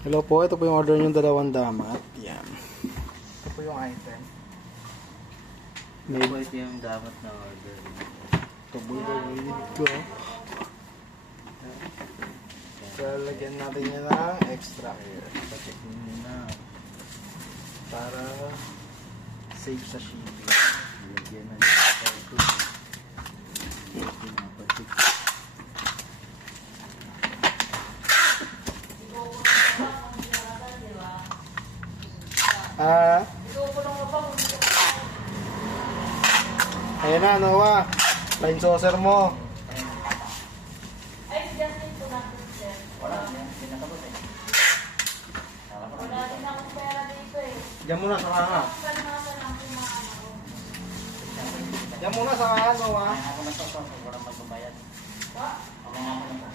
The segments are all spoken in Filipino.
Hello po, ito po yung order yung 2 damat. Yan. Ito po yung item. Ito po ito yung dapat na order. Ito po yung ko. So, lagyan natin yan ng extra air. Pacheck nyo na. Para safe sa shipping. Lagyan na dito ito. Pinapacheck. Ayan na, Noah. Line saucer mo. Ay, Justin po natin, sir. Wala, pinakabot eh. Wala din akong pera dito eh. Diyan muna sa kanga. Kalmasan lang po mga ano ko. Diyan muna sa kanga, Noah. Ako na to, walang magbabayad. Pa? Ako na ako na to.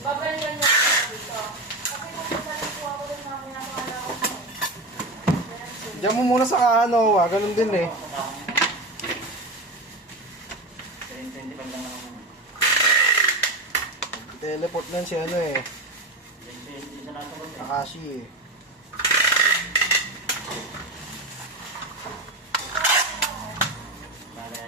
Babalikan niyo po dito. Kasi pupunta rin po ako rin namin ang mga ko mo. Diyan mo muna sa kanga, Noah. Ganun din eh. 25 lang naman. Teleport lang si ano eh. Isa na ito eh. Akashi eh. Para...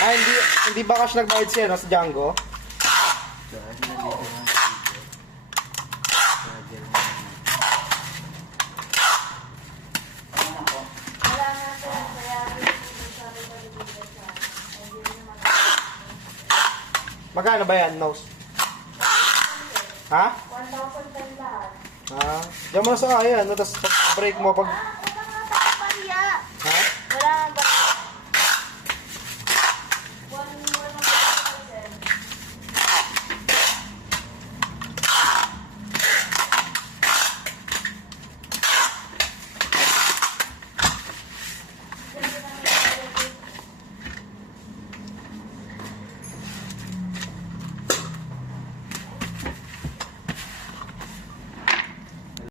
Ah, hindi ba cash nagbayad siya no, sa Django? Dahil na dito ng video. Charger mo na. Ano na po? Wala na sir. Kaya rin po sa balikan sa hindi rin naman. Magkano ba yan, Nose? Ha? 1,000 lahat. Ah, diyan mo na sa kaya, no? Tapos break mo pag